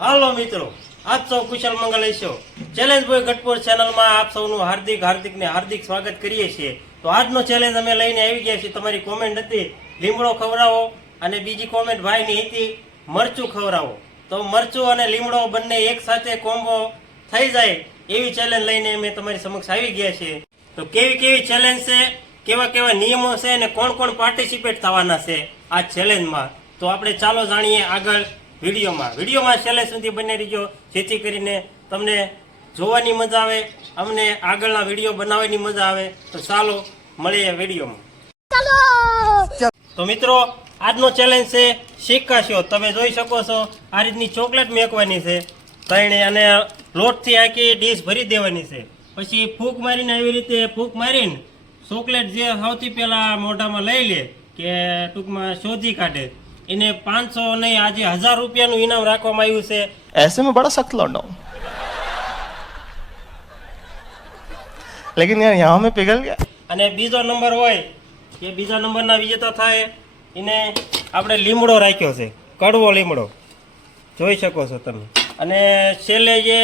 હાલો મિત્રો, આપ સૌ કુશલ મંગલ હશો। ચેલેન્જ બોય ગઢપુર ચેનલમાં આપ સૌનું હાર્દિક સ્વાગત કરીએ છીએ। તો આજનો ચેલેન્જ અમે લઈને આવી ગયા છીએ। તમારી કોમેન્ટ હતી લીમડો ખવડાવો અને બીજી કોમેન્ટ ભાઈની હતી મરચું ખવડાવો। તો મરચું અને લીમડો બંને એક સાથે કોમ્બો થઈ જાય એવી ચેલેન્જ લઈને અમે તમારી સમક્ષ આવી ગયા છીએ। તો કેવી ચેલેન્જ છે, કેવા નિયમો છે અને કોણ પાર્ટિસિપેટ થવાના છે આ ચેલેન્જમાં, તો આપણે ચાલો જાણીએ આગળ વિડીયોમાં છેલ્લે સુધી બને રહીજો, જેથી કરીને તમને જોવાની મજા આવે, અમને આગળના વિડીયો બનાવવાની મજા આવે। તો ચાલો મળીએ વિડીયોમાં। તો મિત્રો, આજનો ચેલેન્જ છે સિક્કા શો। તમે જોઈ શકો છો આ રીતની ચોકલેટ મેકવાની છે તણે અને લોટથી આખી ડીશ ભરી દેવાની છે। પછી ફૂંક મારીને આવી રીતે ફૂંક મારીને ચોકલેટ જે સૌથી પહેલા મોઢામાં લઈ લે કે ટૂંકમાં શોધી કાઢે એને 500 નહીં આજે 1000 રૂપિયાનું ઇનામ રાખવામાં આવ્યું છે। ऐसे में बड़ा सख्त लौंडा हूं, लेकिन यार यहाँ में पिघल गया। અને બીજો નંબર હોય કે બીજા નંબરના વિજેતા થાય એને આપણે લીમડો રાખ્યો છે, કડવો લીમડો જોઈ શકો છો તમે। અને છેલ્લે જે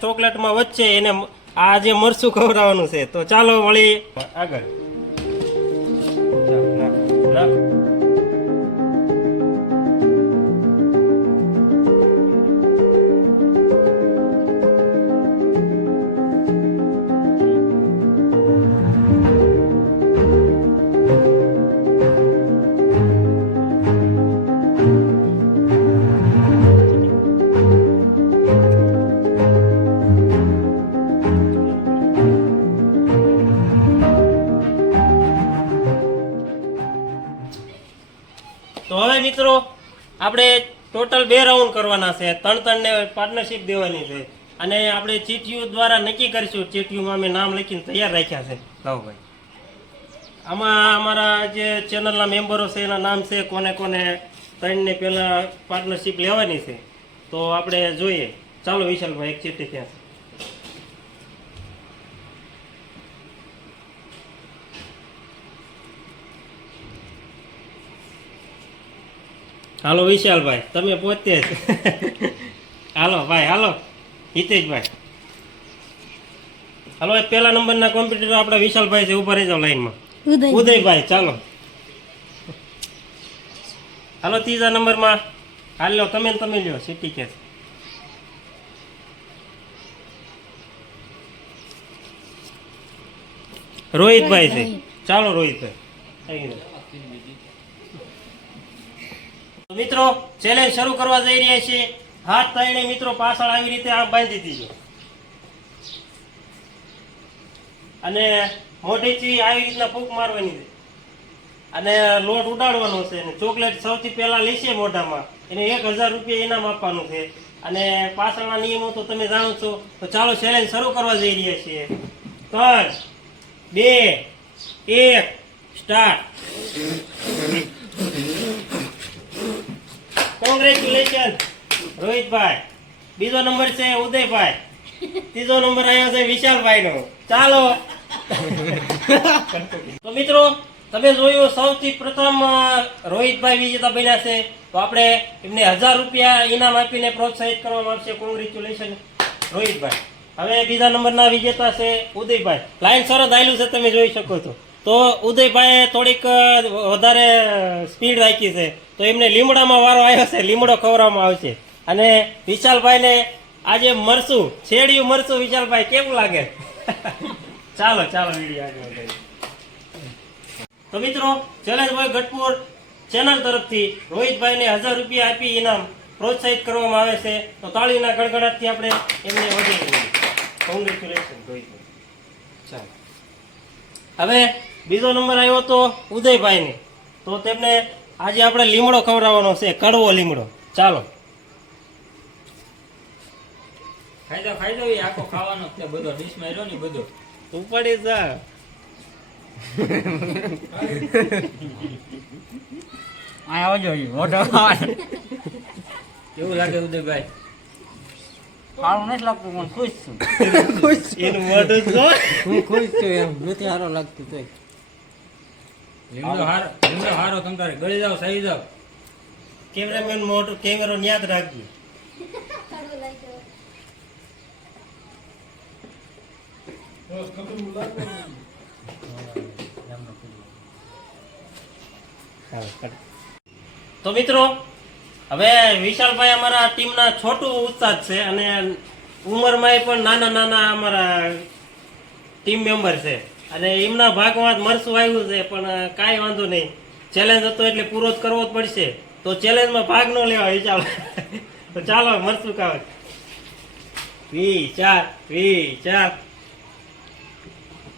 ચોકલેટમાં વચ્ચે એને આ જે મરચું ખવડાવવાનું છે। તો ચાલો વળી આગળ તો હવે મિત્રો આપણે ટોટલ 2 રાઉન્ડ કરવાના છે, 3 ને પાર્ટનરશિપ દેવાની છે અને આપણે ચીઠીઓ દ્વારા નક્કી કરીશું। ચીઠીઓમાં અમે નામ લખીને તૈયાર રાખ્યા છે ભાઈ। આમાં અમારા જે ચેનલના મેમ્બરો છે એના નામ છે, કોને 3 ને પહેલા પાર્ટનરશિપ લેવાની છે। તો આપણે જોઈએ, ચાલો વિશાલભાઈ એક ચીઠી ક્યાં છે? હાલો વિશાલભાઈ, તમે પોતે જ હાલો ભાઈ, હાલો હિતેશભાઈ, હાલો પહેલા નંબરના કોમ્પ્યુટર આપણા વિશાલભાઈ છે, ઉભા રહી જાવ લાઈનમાં। ઉદયભાઈ ચાલો, હાલો ત્રીજા નંબરમાં હાલો તમે લ્યો સિટી કેસ। રોહિતભાઈ છે, ચાલો રોહિતભાઈ। મિત્રો ચેલેન્જ શરૂ કરવા જઈ રહ્યા છીએ। હાથ તાઈને મિત્રો પાછળ આવી રીતે આમ બાંધી દીજો અને મોઢેથી આવી રીતના ફૂંક મારવાની છે અને લોટ ઉડાડવાનો છે અને ચોકલેટ સૌથી પહેલા લેશે મોઢામાં એને 1000 રૂપિયા ઇનામ આપવાનું છે। અને પાછળના નિયમો તો તમે જાણો છો। તો ચાલો ચેલેન્જ શરૂ કરવા જઈ રહ્યા છીએ। 3, 2, 1 સ્ટાર્ટ। કોંગ્રેચ્યુલેશન રોહિતભાઈ, બીજો નંબર છે ઉદયભાઈ, ત્રીજો નંબર આવ્યો છે વિશાલભાઈ નો। ચાલો તો મિત્રો તમે જોયું સૌથી પ્રથમ રોહિતભાઈ વિજેતા બન્યા છે। તો આપણે એમને 1000 રૂપિયા ઇનામ આપીને પ્રોત્સાહિત કરવામાં આવશે। કોંગ્રેચ્યુલેશન રોહિતભાઈ। હવે બીજા નંબરના વિજેતા છે ઉદયભાઈ। લાઈન સરસ આવેલું છે, તમે જોઈ શકો છો। તો ઉદયભાઈએ થોડીક વધારે સ્પીડ રાખી છે, તો એમને લીમડામાં વારો આવ્યો છે, લીમડો ખવડાવવામાં આવશે। અને વિશાલભાઈને આજે મરચું શેરડિયું મરચું, વિશાલભાઈ કેવું લાગે? ચાલો વિડીયો આગળ। તો મિત્રો ચેલેન્જ બોય ગઢપુર ચેનલ તરફથી રોહિતભાઈને 1000 રૂપિયા આપી ઇનામ પ્રોત્સાહિત કરવામાં આવે છે। તો તાળીના ગડગડાટથી આપણે એમને વધારીએ। કોંગ્રેચ્યુલેશન રોહિતભાઈ। ચાલો હવે બીજો નંબર આવ્યો તો ઉદયભાઈને। તો તેમને આજે આપણે લીમડો ખવડાવવાનો છે, કડવો લીમડો। ચાલો ખાઈ જાવ એ આખો ખાવાનો છે, બધો ડીશમાં રહ્યો ને બધો ઉપાડી જા। આ આવજો મોઢો ખાવાનો કેવું લાગે ઉદયભાઈ? સારું નથી લાગતું પણ ખુશ છું। એનું મોઢું જો હું ખુશ છું, એમ નથી સારું લાગતું તોય લીમડો હારો તમતારે ગળી જાવ, સહી જાવ। કેમેરામેન મોટો કેમેરો યાદ રાખજો। તો મિત્રો હવે વિશાલભાઈ અમારા ટીમના છોટું ઉસ્તાદ છે અને ઉંમરમાં પણ નાના નાના અમારા ટીમ મેમ્બર છે અને એમના ભાગમાં જ મરસું આવ્યું છે પણ કાંઈ વાંધો નહીં ચેલેન્જ હતો એટલે પૂરો જ કરવો જ પડશે તો ચેલેન્જમાં ભાગ ન લેવા વિચાર તો ચાલો મરસું કાવત ચાર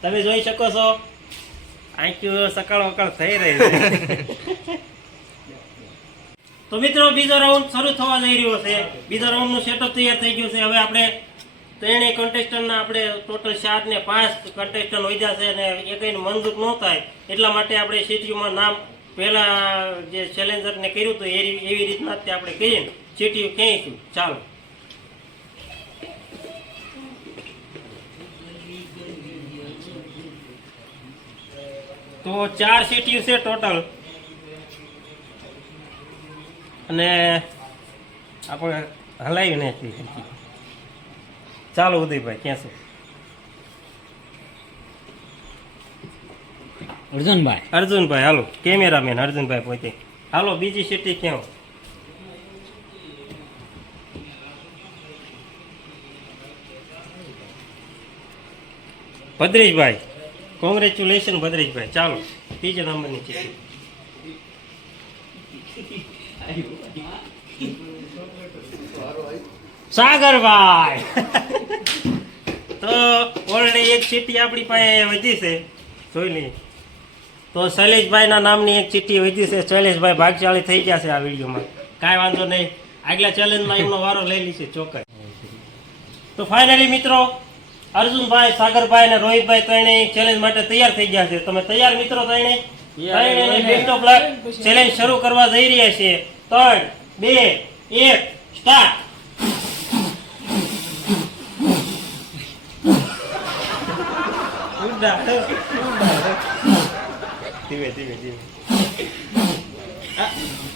તમે જોઈ શકો છો આંખ્યું સકાળ વકાળ થઈ રહી છે તો મિત્રો બીજો રાઉન્ડ શરૂ થવા જઈ રહ્યો છે બીજા રાઉન્ડનું સેટઅપ તૈયાર થઈ ગયું છે હવે આપણે ત્રણેય કન્ટેસ્ટન્ટના આપણે ટોટલ 4 ને 5 કન્ટેસ્ટન્ટ વધ્યા છે અને એકઈને મંજૂર ન થાય એટલા માટે આપણે સીટીયુમાં નામ પહેલા જે ચેલેન્જરને કર્યું હતું એવી રીતના જ આપણે કહીએ સીટીયુ ખેંચીશું ચાલો તો 4 સીટીયુ છે ટોટલ અને આપણે હલાવી નાખી ચાલો ઉદયભાઈ ક્યાં છો અર્જુનભાઈ હાલો કેમેરામેન અર્જુનભાઈ પોતે હાલો બીજી સીટી ક્યાં ભદ્રેશભાઈ કોંગ્રેચ્યુલેશન ભદ્રેશભાઈ ચાલો ત્રીજા નંબરની સીટી સાગરભાઈ તો ઓલરેડી એક ચીઠી આપણી પાસે વધી છે જોઈ લઈએ તો શૈલેષભાઈના નામની એક ચીઠી વધી છે શૈલેષભાઈ ભાગશાળી થઈ ગયા છે આ વિડીયોમાં કાંઈ વાંધો નહીં આગલા ચેલેન્જમાં એમનો વારો લઈ લીધો ચોક્કસ તો ફાઇનલી મિત્રો અર્જુનભાઈ સાગરભાઈ અને રોહિતભાઈ ત્રણેય ચેલેન્જ માટે તૈયાર થઈ ગયા છે તમે તૈયાર મિત્રો ત્રણેય બેસ્ટ ઓફ લક ચેલેન્જ શરૂ કરવા જઈ રહ્યા છીએ 3 2 1 સ્ટાર્ટ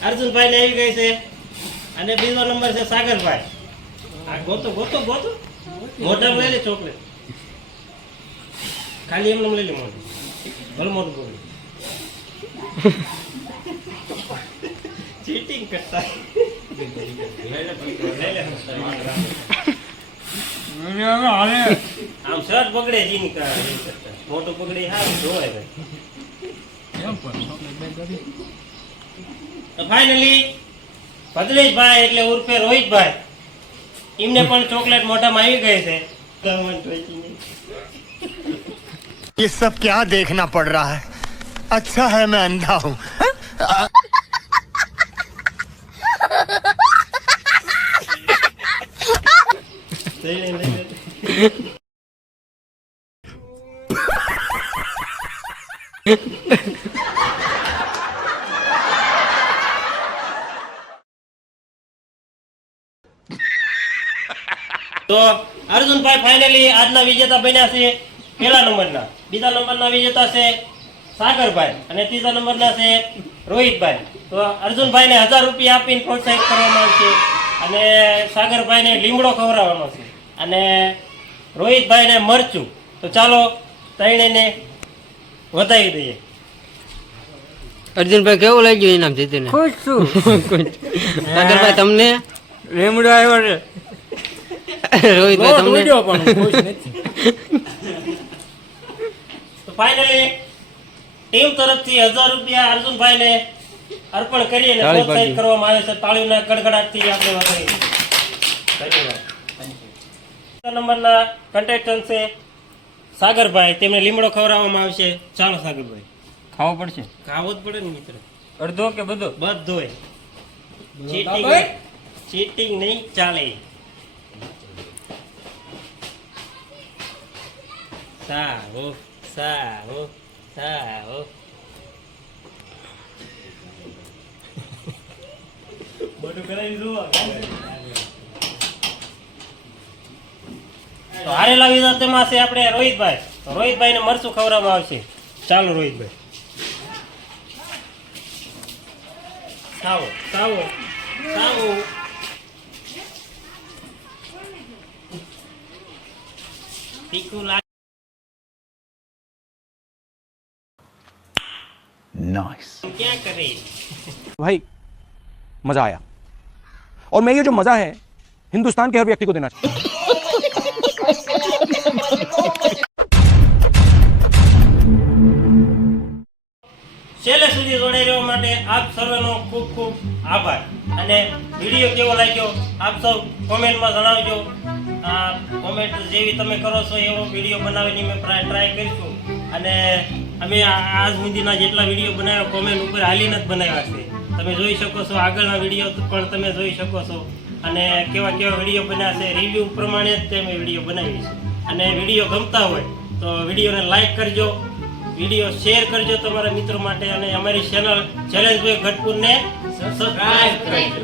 અર્જુનભાઈ ને આવી ગઈ છે અને બીજો નંબર છે સાગરભાઈ આ ગોતો મોઢા લઈ લે ચોકલેટ ખાલી એમને લઈ લે મોઢું ભલે મોઢું બોલું ચીટિંગ કરતા આમ શર્ટ પકડે જીની મોટું પકડે હા જોવાય ભાઈ તો ફાઇનલી ભદ્રેશભાઈ એટલે ઉર્ફે રોહિતભાઈ એમને પણ ચોકલેટ મોઢામાં આવી ગઈ છે ये सब क्या देखना पड़ रहा है अच्छा है मैं अंधा हूँ તો અર્જુનભાઈ ફાઇનલી આજના વિજેતા બન્યા છે પહેલા નંબરના બીજા નંબરના વિજેતા છે સાગરભાઈ અને ત્રીજા નંબરના છે રોહિતભાઈ તો અર્જુનભાઈને 1000 રૂપિયા આપીને પ્રોત્સાહિત કરવામાં આવશે અને સાગરભાઈને લીમડો ખવડાવવાનો છે અને રોહિતભાઈને મરચું તો ચાલો ત્રણેયને વધાવી દઈએ અર્જુનભાઈ કેવું લાગ્યું ઇનામ જીતીને ખુશ છું સાગરભાઈ તમને રેમડો આવ્યો છે રોહિતભાઈ તમને પણ ખુશ નથી તો ફાઇનલી ટીમ તરફથી 1000 રૂપિયા અર્જુનભાઈને અર્પણ કરી અને પ્રોત્સાહિત કરવામાં આવે છે તાળીઓના ગડગડાટથી આપણે વધાવી ધન્યવાદ નંબરના કન્ટેસ્ટન્ટ છે સાગરભાઈ તેમને લીમડો ખવડાવવામાં આવશે ચાલો સાગરભાઈ ખાવો પડશે ખાવો જ પડે ને મિત્ર અડધો કે બધો બધોય ચીટિંગ નહીં ચાલે સારો સારો સારો બધું કરાવી દો તો હારેલા વિધાર્થીમાં છે આપણે રોહિતભાઈ તો રોહિતભાઈને મરચું ખવડાવવામાં આવશે ચાલો રોહિતભાઈ સાવો સાવો સાવો તીખું લાગે क्या करे भाई मजा आया और मैं ये जो मजा है हिंदुस्तान के हर व्यक्ति को देना चाहता છેલ્લે સુધી જોડાઈ રહેવા માટે આપ સર્વનો ખૂબ ખૂબ આભાર અને વિડીયો કેવો લાગ્યો આપ સૌ કોમેન્ટમાં જણાવજો. આ કોમેન્ટ જેવી તમે કરો છો એવો વિડીયો બનાવીને અમે ટ્રાય કરીશું. અને અમે આજ સુધીના જેટલા વિડીયો બનાવ્યા કોમેન્ટ ઉપર હાલીને જ બનાવ્યા છે. તમે જોઈ શકો છો, આગળના વિડીયો પણ તમે જોઈ શકો છો. અને કેવા કેવા વિડીયો બન્યા છે રિવ્યૂ પ્રમાણે જ અમે વિડીયો બનાવીએ છીએ. અને વિડીયો ગમતા હોય તો વિડીયોને લાઈક કરજો, વિડીયો શેર કરજો તમારા મિત્રો માટે, અને અમારી ચેનલ ચેલેન્જ બોય ગઢપુરને સબસ્ક્રાઇબ કરજો.